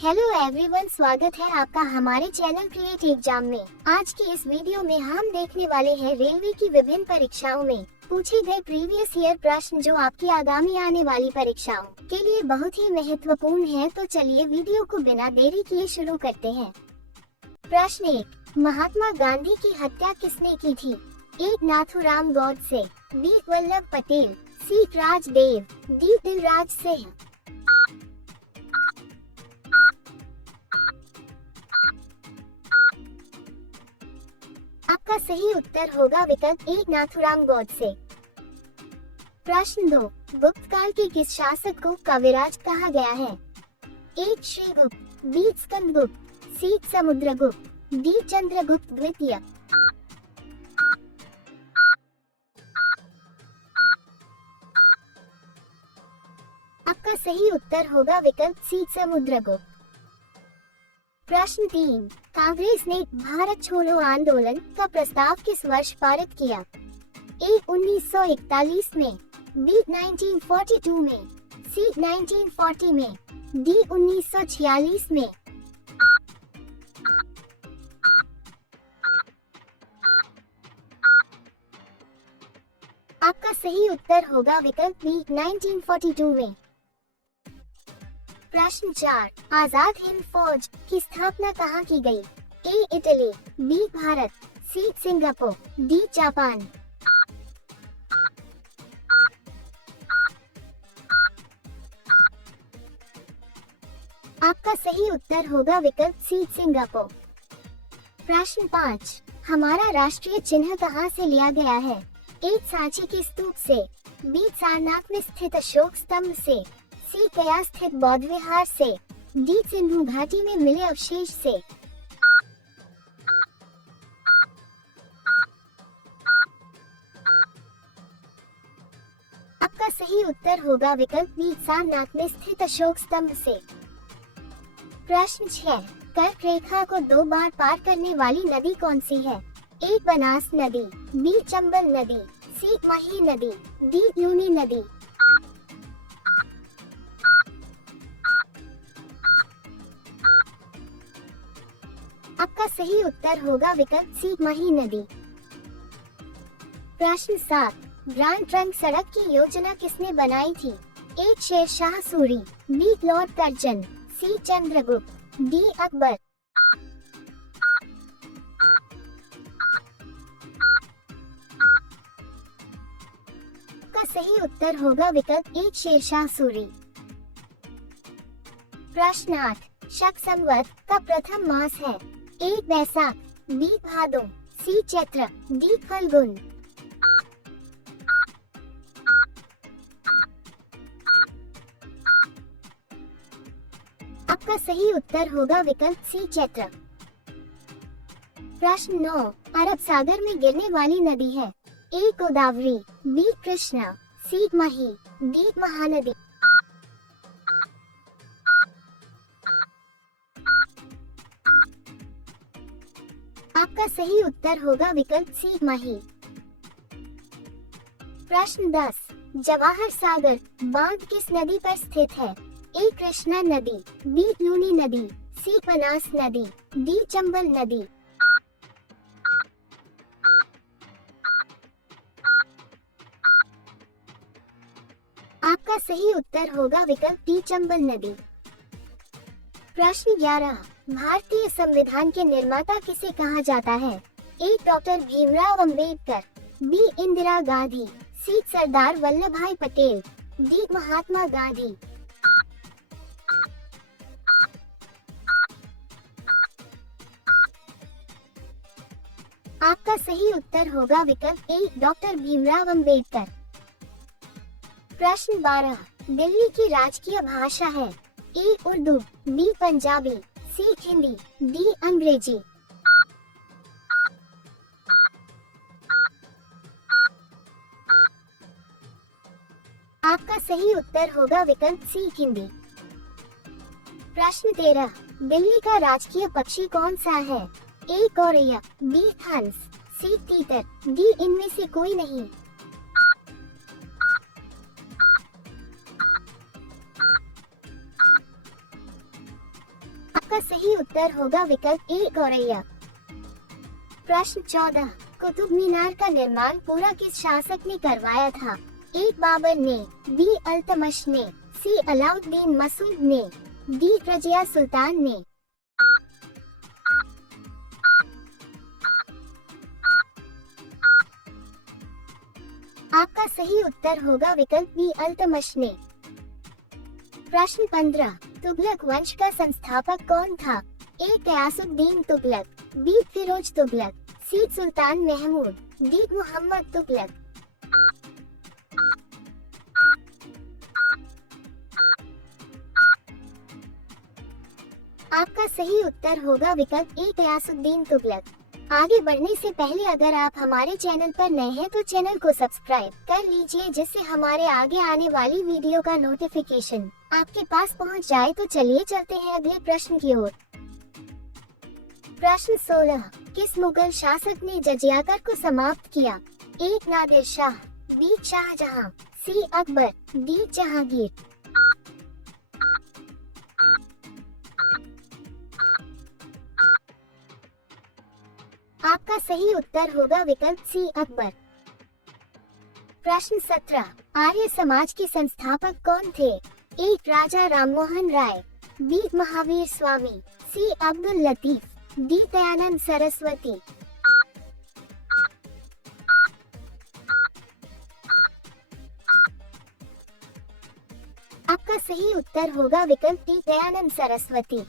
Hello everyone, स्वागत है आपका हमारे चैनल क्रिएट एग्जाम में। आज की इस वीडियो में हम देखने वाले हैं रेलवे की विभिन्न परीक्षाओं में पूछे गए प्रीवियस ईयर प्रश्न जो आपकी आगामी आने वाली परीक्षाओं के लिए बहुत ही महत्वपूर्ण है। तो चलिए वीडियो को बिना देरी किए शुरू करते हैं। प्रश्न 1, महात्मा गांधी की हत्या किसने की थी? ए. नाथूराम गॉडसे, बी. वल्लभ पटेल, सी. राजदेव, डी. दिलराज सिंह। आपका सही उत्तर होगा विकल्प ए. नाथूराम गॉडसे। प्रश्न 2, गुप्त काल के किस शासक को कविराज कहा गया है? ए. श्रीगुप्त, बी. स्कंदगुप्त, सी. समुद्रगुप्त, डी. चंद्रगुप्त द्वितीय। आपका सही उत्तर होगा विकल्प सी. समुद्रगुप्त। प्रश्न 3, कांग्रेस ने भारत छोड़ो आंदोलन का प्रस्ताव किस वर्ष पारित किया? ए. 1941 में, बी. 1942 में, सी. 1940 में, डी. 1946 में। आपका सही उत्तर होगा विकल्प बी. 1942 में। प्रश्न 4, आजाद हिंद फौज की स्थापना कहाँ की गई? A. Italy, B. Bharat, C. Singapore, D. Japan. आपका सही उत्तर होगा विकल्प सी. सिंगापुर। प्रश्न 5, हमारा राष्ट्रीय चिन्ह कहाँ से लिया गया है? ए. सांची के स्तूप से, बी. सारनाथ में स्थित अशोक स्तंभ से, सी. गया स्थित बौद्ध विहार से, डी. सिंधु घाटी में मिले अवशेष से। आपका सही उत्तर होगा विकल्प बी. सारनाथ में स्थित अशोक स्तंभ से। प्रश्न 6, कर्क रेखा को 2 बार पार करने वाली नदी कौन सी है? ए. बनास नदी, बी. चंबल नदी, सी. मही नदी, डी. लूनी नदी। आपका सही उत्तर होगा विकल्प सी. मही नदी। प्रश्न 7, ग्रांड ट्रंक सड़क की योजना किसने बनाई थी? A. Sher Shah Suri, B. Lord Curzon, C. Chandragupta, D. Akbar. आपका सही उत्तर होगा विकल्प ए. शेरशाह सूरी। प्रश्न 8, शक संवत का प्रथम मास है? ए. बैसाख, बी. भादो, सी. चैत्र, डी. फल्गुन। आपका सही उत्तर होगा विकल्प सी. चैत्र। प्रश्न 9, अरब सागर में गिरने वाली नदी है? ए. गोदावरी, बी. कृष्णा, सी. मही, डी. महानदी। आपका सही उत्तर होगा विकल्प सी. मही। प्रश्न 10, जवाहर सागर बांध किस नदी पर स्थित है? ए. कृष्णा नदी, बी. लूनी नदी, सी. बनास नदी, डी. चंबल नदी। आपका सही उत्तर होगा विकल्प डी. चंबल नदी। प्रश्न 11, भारतीय संविधान के निर्माता किसे कहा जाता है? A. Doctor Bhimrao Ambedkar, B. Indira Gandhi, C. Sardar Vallabhbhai Patel, D. Mahatma Gandhi. आपका सही उत्तर होगा विकल्प ए. डॉक्टर भीमराव अंबेडकर। प्रश्न 12, दिल्ली की राजकीय भाषा है? ए. उर्दू, बी. पंजाबी, सी. हिंदी, डी. अंग्रेजी। आपका सही उत्तर होगा विकल्प सी. हिंदी। प्रश्न 13, दिल्ली का राजकीय पक्षी कौन सा है? ए. गौरैया, बी. हंस, सी. तीतर, डी. इनमें से कोई नहीं। आपका सही उत्तर होगा विकल्प ए गौरैया। प्रश्न 14, कुतुब मीनार का निर्माण पूरा किस शासक ने करवाया था? ए बाबर ने, बी अल्तमश ने, सी अलाउद्दीन मसूद ने, डी रजिया सुल्तान ने। आपका सही उत्तर होगा विकल्प बी अल्तमश ने। प्रश्न 15, तुगलक वंश का संस्थापक कौन था? ए गयासुद्दीन तुगलक, बी फिरोज तुगलक, सी सुल्तान महमूद, डी मोहम्मद तुगलक। आपका सही उत्तर होगा विकल्प ए गयासुद्दीन तुगलक। आगे बढ़ने से पहले अगर आप हमारे चैनल पर नए हैं तो चैनल को सब्सक्राइब कर लीजिए, जिससे हमारे आगे आने वाली वीडियो का नोटिफिकेशन आपके पास पहुंच जाए। तो चलिए चलते हैं अगले प्रश्न की ओर। प्रश्न 16, किस मुगल शासक ने जजिया कर को समाप्त किया? ए नादिर शाह, बी शाहजहां, सी अकबर, डी जहांगीर। आपका सही उत्तर होगा विकल्प सी अकबर। प्रश्न 17, आर्य समाज के संस्थापक कौन थे? ए राजा राममोहन राय, बी महावीर स्वामी, सी अब्दुल लतीफ, डी दयानंद सरस्वती। आपका सही उत्तर होगा विकल्प डी दयानंद सरस्वती।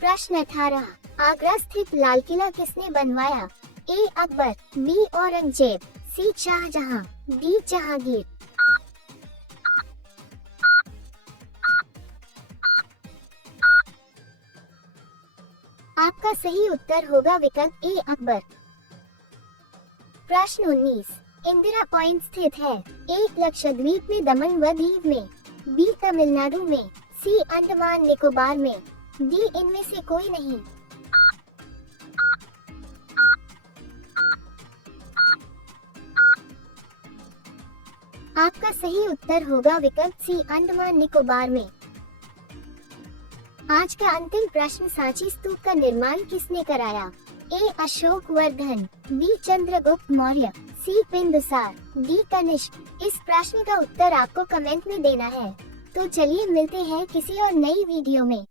प्रश्न 18, आगरा स्थित लाल किला किसने बनवाया? ए अकबर, बी औरंगजेब, सी शाहजहां, डी जहांगीर। आपका सही उत्तर होगा विकल्प ए अकबर। प्रश्न 19, इंदिरा पॉइंट स्थित है? ए लक्षद्वीप में, दमन व दीव में, बी तमिलनाडु में, सी अंडमान निकोबार में, डी इनमें से कोई नहीं। आपका सही उत्तर होगा विकल्प सी अंडमान निकोबार में। आज का अंतिम प्रश्न, सांची स्तूप का निर्माण किसने कराया? ए अशोक वर्धन, बी चंद्रगुप्त मौर्य, सी बिंदुसार, डी कनिष्क। इस प्रश्न का उत्तर आपको कमेंट में देना है। तो चलिए मिलते हैं किसी और नई वीडियो में।